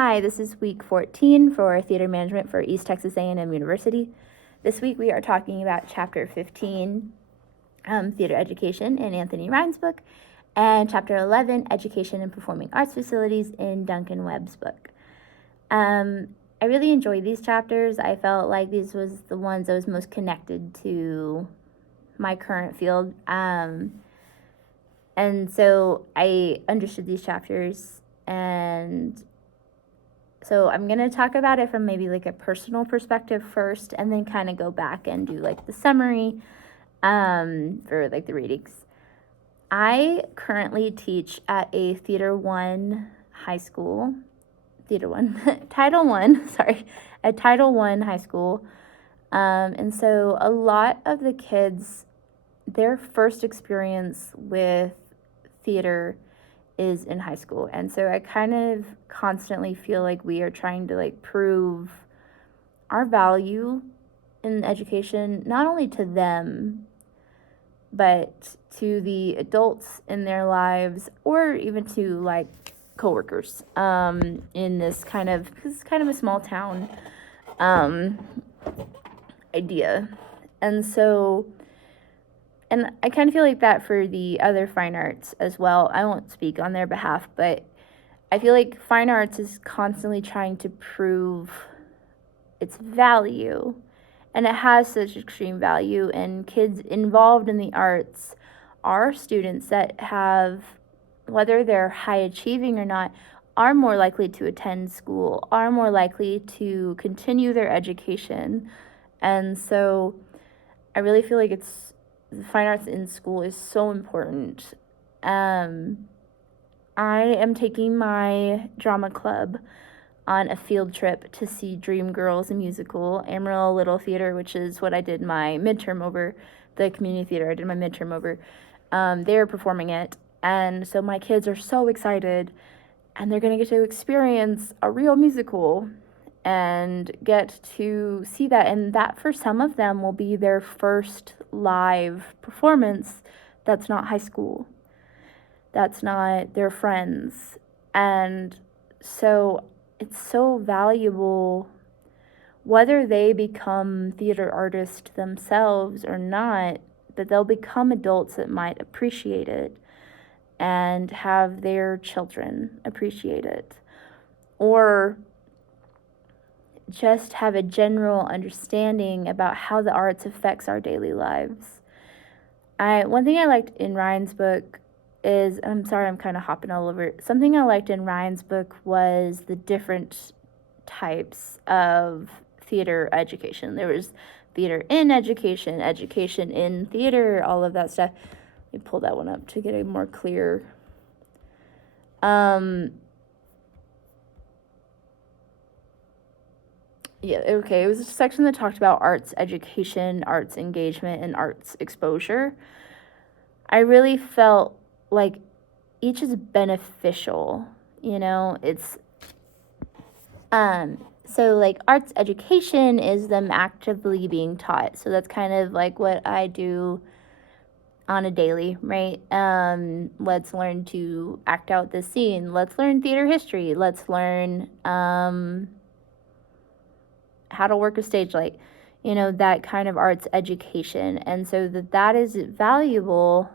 Hi, this is week 14 for theater management for East Texas A&M University. This week we are talking about chapter 15, theater education in Anthony Ryan's book, and chapter 11, education and performing arts facilities in Duncan Webb's book. I really enjoyed these chapters. I felt like these was the ones I was most connected to my current field. And so I understood these chapters, and so I'm going to talk about it from maybe like a personal perspective first, and then kind of go back and do like the summary for like the readings. I currently teach at a Theater 1 high school, Theater 1, Title 1, sorry, a Title 1 high school. And so a lot of the kids, their first experience with theater is in high school. And so I kind of constantly feel like we are trying to like prove our value in education, not only to them, but to the adults in their lives, or even to like coworkers in this kind of, because it's kind of a small town idea. And so, and I kind of feel like that for the other fine arts as well. I won't speak on their behalf, but I feel like fine arts is constantly trying to prove its value, and it has such extreme value, and kids involved in the arts are students that have, whether they're high achieving or not, are more likely to attend school, are more likely to continue their education. And so I really feel like the fine arts in school is so important. I am taking my drama club on a field trip to see Dreamgirls, a musical, Amarillo Little Theater, which is what I did my midterm over, the community theater I did my midterm over. They were performing it, and so my kids are so excited, and they're going to get to experience a real musical and get to see that, and that for some of them will be their first live performance that's not high school, that's not their friends. And so it's so valuable, whether they become theater artists themselves or not, but they'll become adults that might appreciate it and have their children appreciate it, or just have a general understanding about how the arts affects our daily lives. One thing I liked in Ryan's book is, I'm sorry, I'm kind of hopping all over. Something I liked in Ryan's book was the different types of theater education. There was theater in education, education in theater, all of that stuff. Let me pull that one up to get a more clear. Yeah, okay, it was a section that talked about arts education, arts engagement, and arts exposure. I really felt like each is beneficial, it's, so like arts education is them actively being taught. So that's kind of like what I do on a daily, right? Let's learn to act out this scene. Let's learn theater history. Let's learn, how to work a stage light, that kind of arts education. And so that is valuable,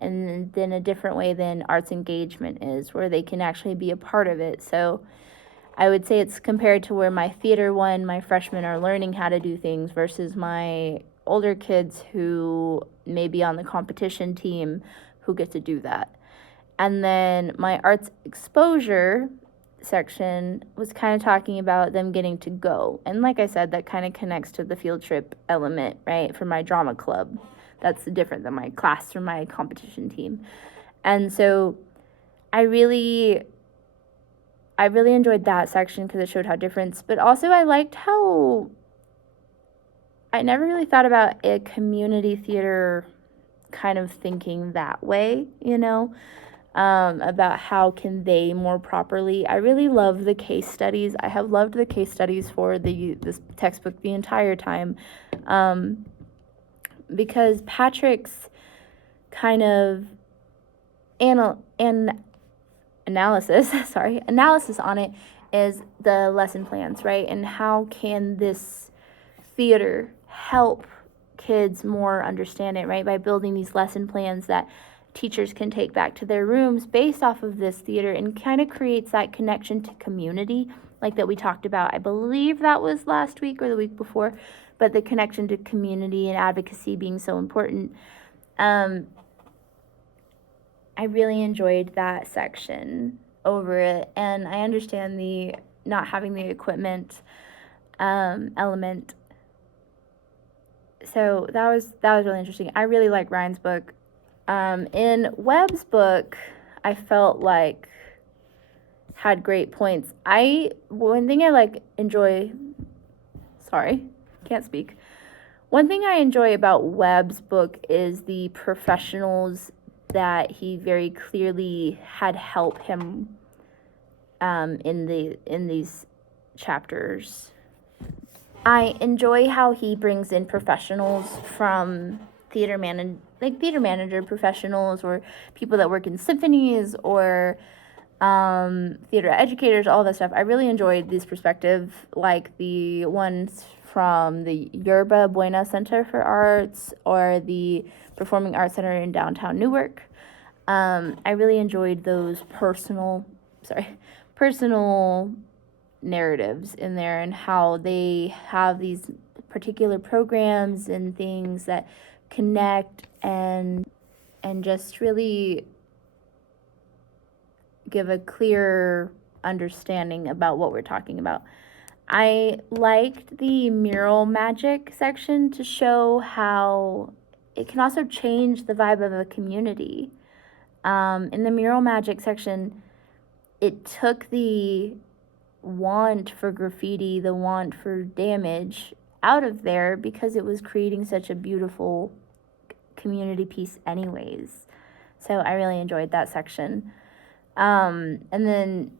and then a different way than arts engagement is, where they can actually be a part of it. So I would say it's compared to where my Theater 1, my freshmen are learning how to do things, versus my older kids who may be on the competition team who get to do that. And then my arts exposure section was kind of talking about them getting to go. And like I said, that kind of connects to the field trip element, right? For my drama club, that's different than my class or my competition team. And so I really enjoyed that section because it showed how different, but also I liked how I never really thought about a community theater kind of thinking that way, about how can they more properly. I really love the case studies. I have loved the case studies for this textbook the entire time, because Patrick's kind of analysis on it is the lesson plans, right? And how can this theater help kids more understand it, right? By building these lesson plans that teachers can take back to their rooms based off of this theater, and kind of creates that connection to community, like that we talked about. I believe that was last week or the week before, but the connection to community and advocacy being so important. I really enjoyed that section over it, and I understand the not having the equipment element. So that was really interesting. I really like Ryan's book. In Webb's book, I felt like had great points. One thing I enjoy about Webb's book is the professionals that he very clearly had help him in these chapters. I enjoy how he brings in professionals from theater manager professionals, or people that work in symphonies, or theater educators, all that stuff. I really enjoyed these perspectives, like the ones from the Yerba Buena Center for Arts or the Performing Arts Center in downtown Newark. I really enjoyed those personal narratives in there, and how they have these particular programs and things that connect and just really give a clear understanding about what we're talking about. I liked the mural magic section to show how it can also change the vibe of a community. In the mural magic section, it took the want for graffiti, the want for damage out of there, because it was creating such a beautiful community piece anyways. So I really enjoyed that section. And then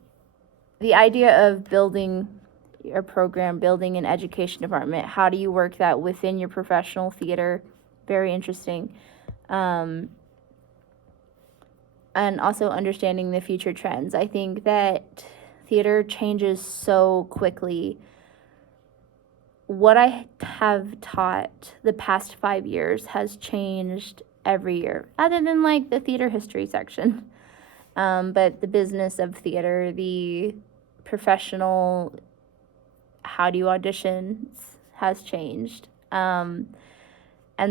the idea of building your program, building an education department, how do you work that within your professional theater? Very interesting. And also understanding the future trends. I think that theater changes so quickly. What I have taught the past 5 years has changed every year, other than like the theater history section. But the business of theater, the professional, how do you audition, has changed. And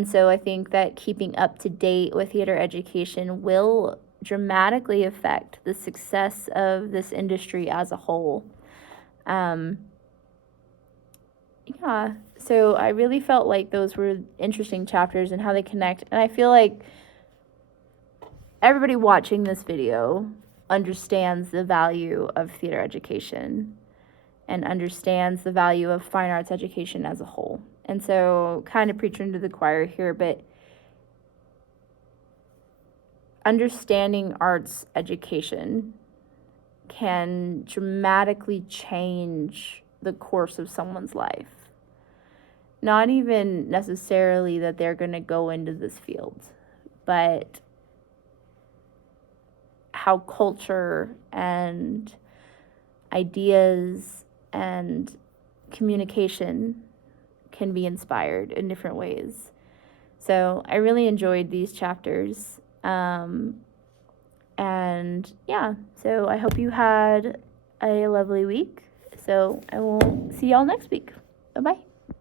so I think that keeping up to date with theater education will dramatically affect the success of this industry as a whole. Yeah, so I really felt like those were interesting chapters and how they connect. And I feel like everybody watching this video understands the value of theater education and understands the value of fine arts education as a whole. And so, kind of preaching to the choir here, but understanding arts education can dramatically change the course of someone's life. Not even necessarily that they're going to go into this field, but how culture and ideas and communication can be inspired in different ways. So I really enjoyed these chapters. And yeah, so I hope you had a lovely week. So I will see y'all next week. Bye-bye.